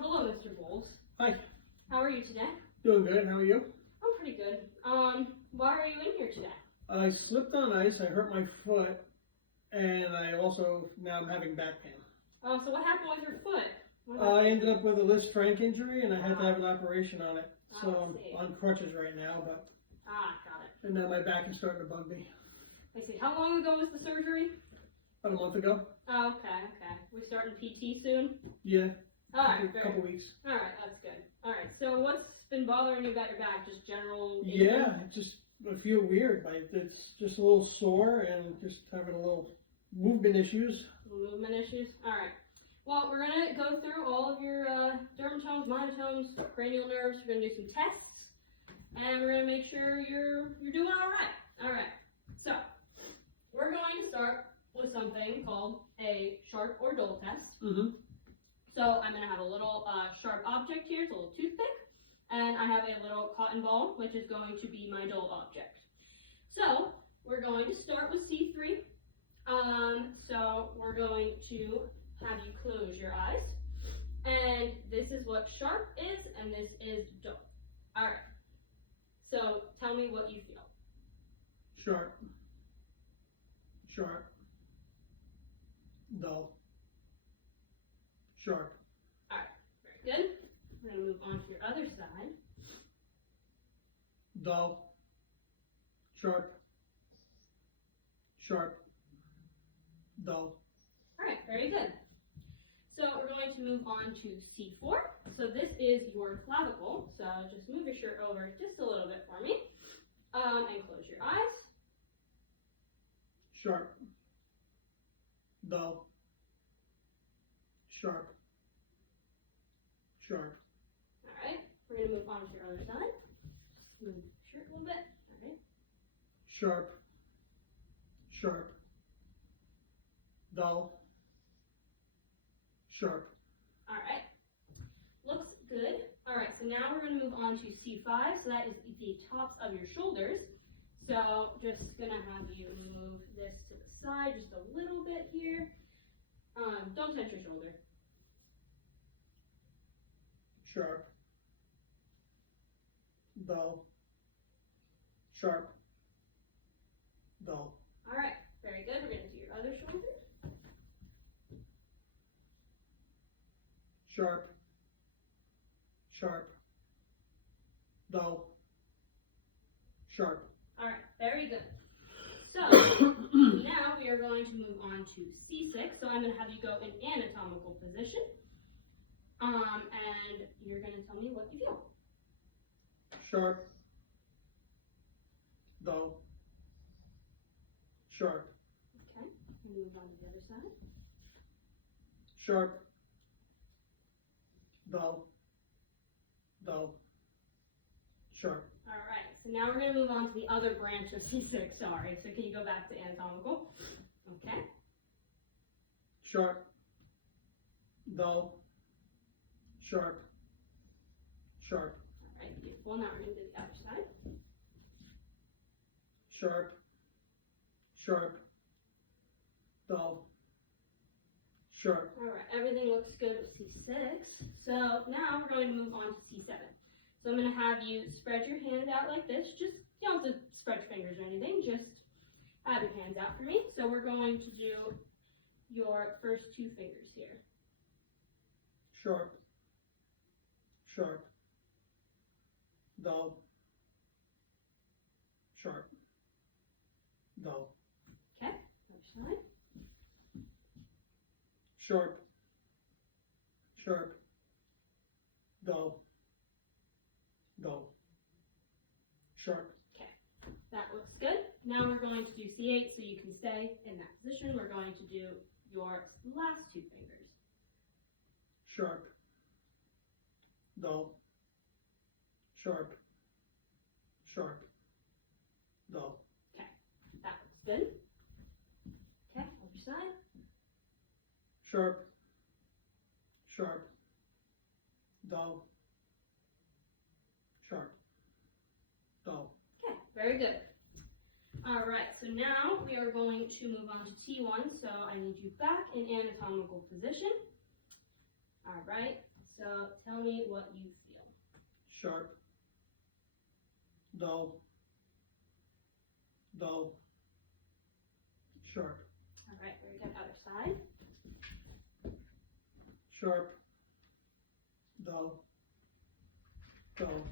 Hello, Mr. Bowles. Hi. How are you today? Doing good. How are you? I'm pretty good. Why are you in here today? I slipped on ice. I hurt my foot, and now I'm having back pain. So what happened with your foot? I ended up with a Lisp frank injury, and I had to have an operation on it. So see. I'm on crutches right now, but. Got it. And now my back is starting to bug me. I see. How long ago was the surgery? About a month ago. Oh, okay. We're starting PT soon? Yeah. Alright, A couple weeks. Alright, that's good. Alright, so what's been bothering you about your back? Just general aches? Yeah, I feel weird. It's just a little sore and just having a little movement issues. Movement issues? Alright. Well, we're going to go through all of your dermatomes, myotomes, cranial nerves. We're going to do some tests, and we're going to make sure you're doing alright. Alright, so we're going to start with something called a sharp or dull test. So I'm going to have a little sharp object here, it's a little toothpick, and I have a little cotton ball, which is going to be my dull object. So we're going to start with C3. So we're going to have you close your eyes, and this is what sharp is, and this is dull. All right. So tell me what you feel. Sharp. Sharp. Dull. Sharp. All right. Very good. We're going to move on to your other side. Dull. Sharp. Sharp. Dull. All right. Very good. So we're going to move on to C4. So this is your clavicle. So just move your shirt over just a little bit for me, and close your eyes. Sharp. Dull. Sharp. Sharp. All right. We're going to move on to your other side. Just move your shirt a little bit. All right. Sharp. Sharp. Dull. Sharp. All right. Looks good. All right. So now we're going to move on to C5. So that is the tops of your shoulders. So just going to have you move this to the side just a little bit here. Don't touch your shoulder. Sharp. Dull. Sharp. Dull. All right. Very good. We're going to do your other shoulder. Sharp. Sharp. Dull. Sharp. All right. Very good. So now we are going to move on to C6. So I'm going to have you go in anatomical position. And you're going to tell me what you feel. Sharp. Dull. Sharp. Okay. Move on to the other side. Sharp. Dull. Dull. Sharp. All right. So now we're going to move on to the other branch of C6. Sorry. So can you go back to anatomical? Okay. Sharp. Dull. Sharp. Sharp. All right. Beautiful. Now we're going to do the other side. Sharp. Sharp. Dull. Sharp. All right. Everything looks good with C6. So now we're going to move on to C7. So I'm going to have you spread your hands out like this. Just, you don't have to spread your fingers or anything. Just have your hands out for me. So we're going to do your first two fingers here. Sharp. Sharp. Dull. Sharp. Dull. Okay. Other side. Sharp. Sharp. Dull. Dull. Sharp. Okay. That looks good. Now we're going to do C8 so you can stay in that position. We're going to do your last two fingers. Sharp. Dull. Sharp. Sharp. Dull. Okay. That looks good. Okay. Other side. Sharp. Sharp. Dull. Sharp. Dull. Okay, very good. All right, so now we are going to move on to T1. So I need you back in anatomical position. All right, so So tell me what you feel. Sharp. Dull. Dull. Sharp. All right, very good. Other side. Sharp. Dull. Dull.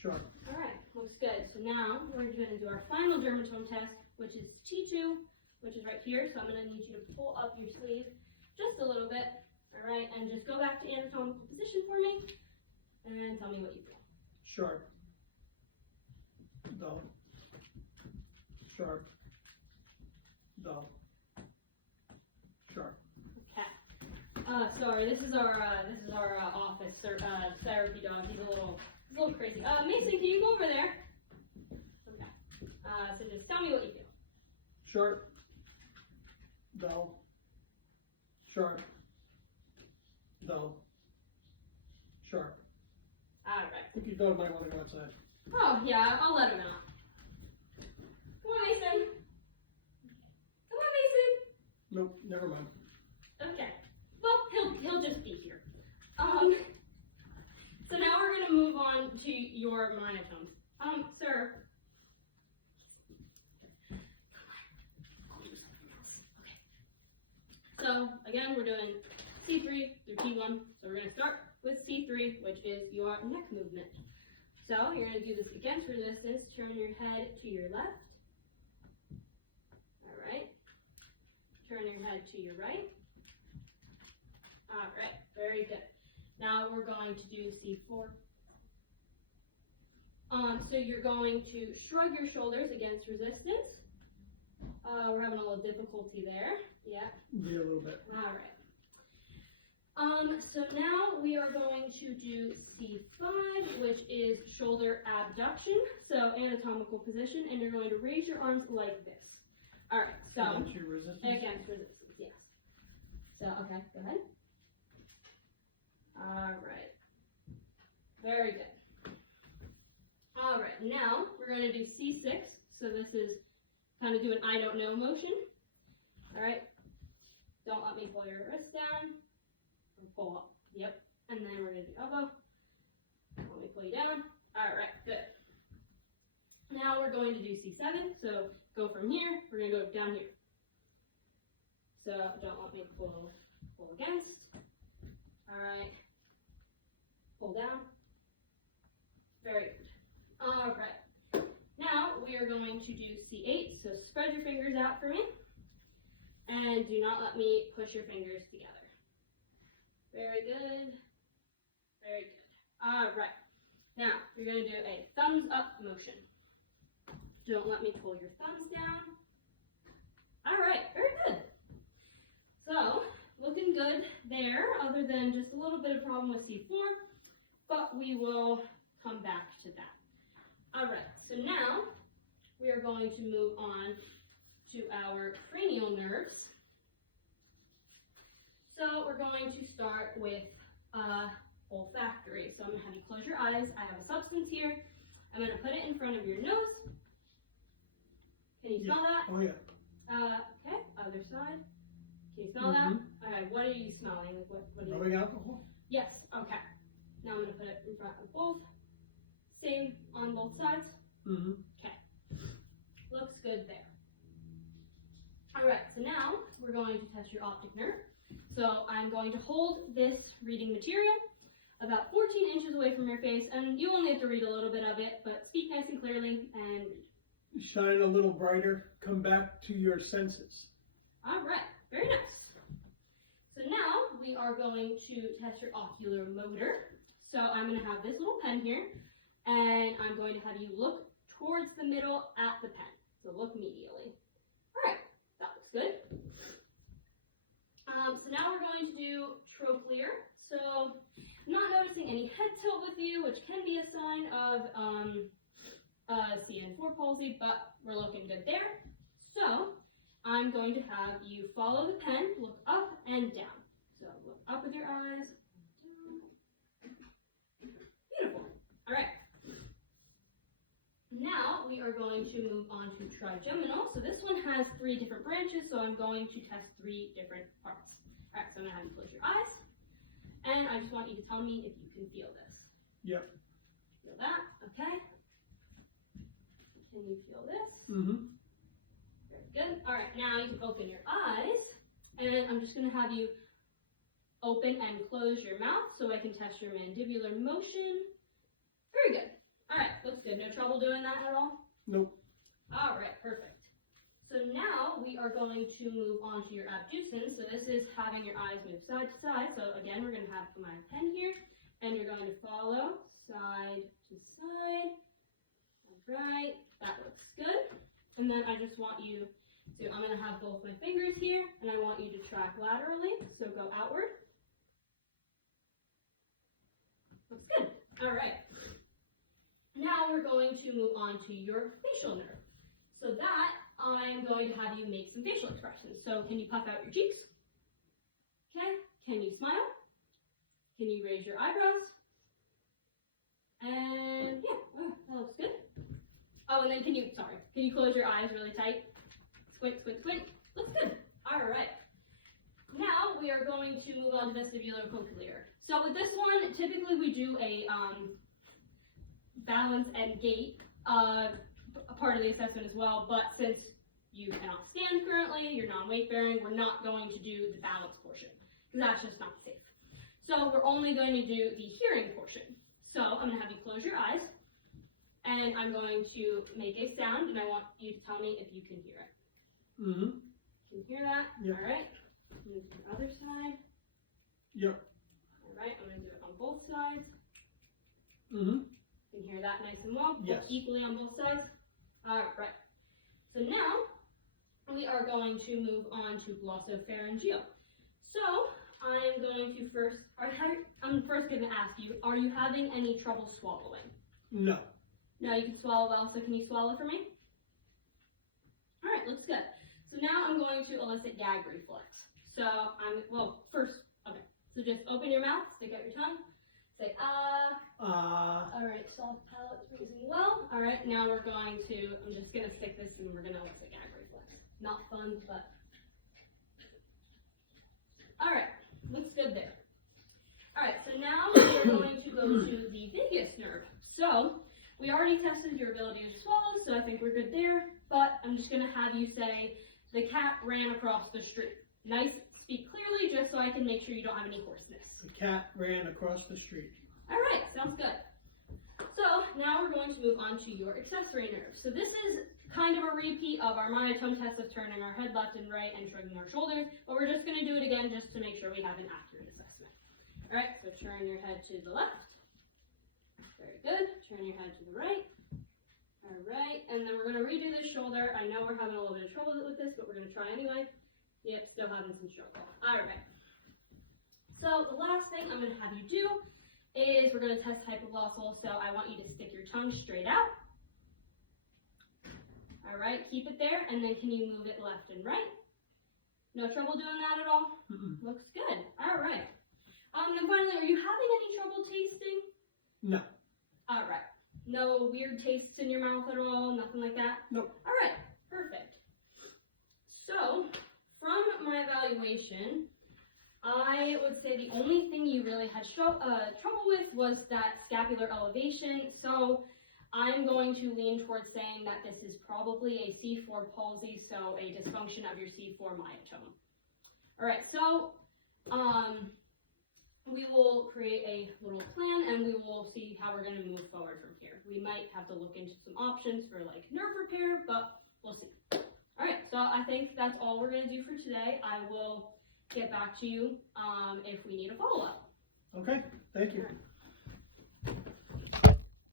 Sharp. All right, looks good. So now we're going to do our final dermatome test, which is T2, which is right here. So I'm going to need you to pull up your sleeve just a little bit. All right, and just go back to anatomical position for me, and tell me what you feel. Sharp. Dull. Sharp. Dull. Sharp. Okay. Sorry, this is our office therapy dog. He's a little crazy. Mason, can you go over there? Okay. So just tell me what you feel. Sharp. Dull. Sharp. Dull. Sharp. All right. I think your dog might want to go outside. Oh yeah, I'll let him out. Come on, Mason. Come on, Mason. Nope, never mind. Okay. Well, he'll just be here. So now we're gonna move on to your myotome. Sir. So again, we're doing C3 through T1. So we're gonna start with C3, which is your neck movement. So you're gonna do this against resistance. Turn your head to your left. All right. Turn your head to your right. All right, very good. Now we're going to do C4. So you're going to shrug your shoulders against resistance. We're having a little difficulty there. Yeah. Yeah, a little bit. All right. So now we are going to do C5, which is shoulder abduction. So anatomical position, and you're going to raise your arms like this. All right. So Against your resistance? against resistance, yes. So okay, go ahead. All right. Very good. All right, now we're going to do C6. So this is kind of do an I don't know motion. All right. Don't let me pull your wrist down. Pull up. Yep. And then we're going to do elbow. Let me pull you down. All right, good. Now we're going to do C7. So go from here. We're going to go down here. So don't let me pull against. All right. Pull down. Very good. All right. Now we are going to do C8. So spread your fingers out for me. And do not let me push your fingers together. Very good. Very good. All right. Now you're going to do a thumbs up motion. Don't let me pull your thumbs down. All right. Very good. So looking good there, other than just a little bit of problem with C4, but we will come back to that. All right, so now we are going to move on to our cranial nerves. So we're going to start with olfactory. So I'm going to have you close your eyes. I have a substance here. I'm going to put it in front of your nose. Can you smell that? Oh, yeah. Okay, other side. Can you smell that? Okay, what are you smelling? Like what are you? Rubbing alcohol? Yes, okay. Now I'm going to put it in front of both. Same on both sides. Okay. Looks good there. Alright, so now we're going to test your optic nerve. So I'm going to hold this reading material about 14 inches away from your face, and you only have to read a little bit of it, but speak nice and clearly and read. Shine a little brighter. Come back to your senses. Alright, very nice. So now we are going to test your ocular motor. So I'm going to have this little pen here, and I'm going to have you look towards the middle at the pen. So look medially. Alright, that looks good. So now we're going to do trochlear. So I'm not noticing any head tilt with you, which can be a sign of CN4 palsy, but we're looking good there. So I'm going to have you follow the pen, look up and down. So look up with your eyes. Beautiful. All right. Now we are going to move on to trigeminal. So this one has 3 different branches, so I'm going to test 3 different parts. All right, so I'm going to have you close your eyes. again, I just want you to tell me if you can feel this. Yep. Feel that? Okay. Can you feel this? Mm-hmm. Very good. All right, now you can open your eyes, and I'm just going to have you open and close your mouth so I can test your mandibular motion. Very good. All right, looks good. No trouble doing that at all? Nope. All right, perfect. So now we are going to move on to your abducens. So this is having your eyes move side to side. So again, we're going to have my pen here, and you're going to follow side to side. All right, that looks good. And then I just want you to, I'm going to have both my fingers here, and I want you to track laterally. So go outward. Looks good. All right. Now we're going to move on to your facial nerve. So that, I'm going to have you make some facial expressions. So can you puff out your cheeks? Okay. Can you smile? Can you raise your eyebrows? And yeah, oh, that looks good. Oh, and then can you close your eyes really tight? Squint, squint, squint. Looks good. All right. Now we are going to move on to vestibulocochlear. So with this one, typically we do a balance and gait part of the assessment as well, but since you cannot stand currently, you're non-weight bearing, we're not going to do the balance portion, because that's just not safe. So we're only going to do the hearing portion. So I'm going to have you close your eyes, and I'm going to make a sound, and I want you to tell me if you can hear it. Mm-hmm. Can you hear that? Yep. All right. Move to the other side. Yep. All right, I'm going to do it on both sides. Mm-hmm. You can hear that nice and well, Yes. equally on both sides. All right. So now we are going to move on to glossopharyngeal. So I'm going to I'm first going to ask you, are you having any trouble swallowing? No. No, you can swallow well, so can you swallow for me? All right, looks good. So now I'm going to elicit gag reflex. So okay. So just open your mouth, stick out your tongue, say ah. All right, soft palate's raising well. All right, now I'm just going to stick this and we're going to elicit gag reflex. Not fun, but. All right, looks good there. All right, so now we're going to go to the vagus nerve. So we already tested your ability to swallow, so I think we're good there. But I'm just going to have you say, the cat ran across the street. Nice, speak clearly, just so I can make sure you don't have any hoarseness. The cat ran across the street. All right, sounds good. So now we're going to move on to your accessory nerves. So this is kind of a repeat of our myotome test of turning our head left and right and shrugging our shoulders, but we're just going to do it again just to make sure we have an accurate assessment. All right, so turn your head to the left. Very good. Turn your head to the right. All right, and then we're going to redo this shoulder. I know we're having a little bit of trouble with this, but we're going to try anyway. Yep, still having some struggle. All right. So the last thing I'm going to have you do is we're going to test hypoglossal. So I want you to stick your tongue straight out. All right, keep it there, and then can you move it left and right? No trouble doing that at all? Mm-mm. Looks good. All right. Then finally, are you having any trouble tasting? No. All right. No weird tastes in your mouth at all? Nothing like that? Nope. All right. Perfect. So, from my evaluation, I would say the only thing you really had trouble with was that scapular elevation. So, I'm going to lean towards saying that this is probably a C4 palsy, so a dysfunction of your C4 myotome. All right. So, we will create a little plan and we will see how we're going to move forward from here. We might have to look into some options for like nerve repair, but we'll see. All right, so I think that's all we're going to do for today. I will get back to you if we need a follow-up. Okay, thank you.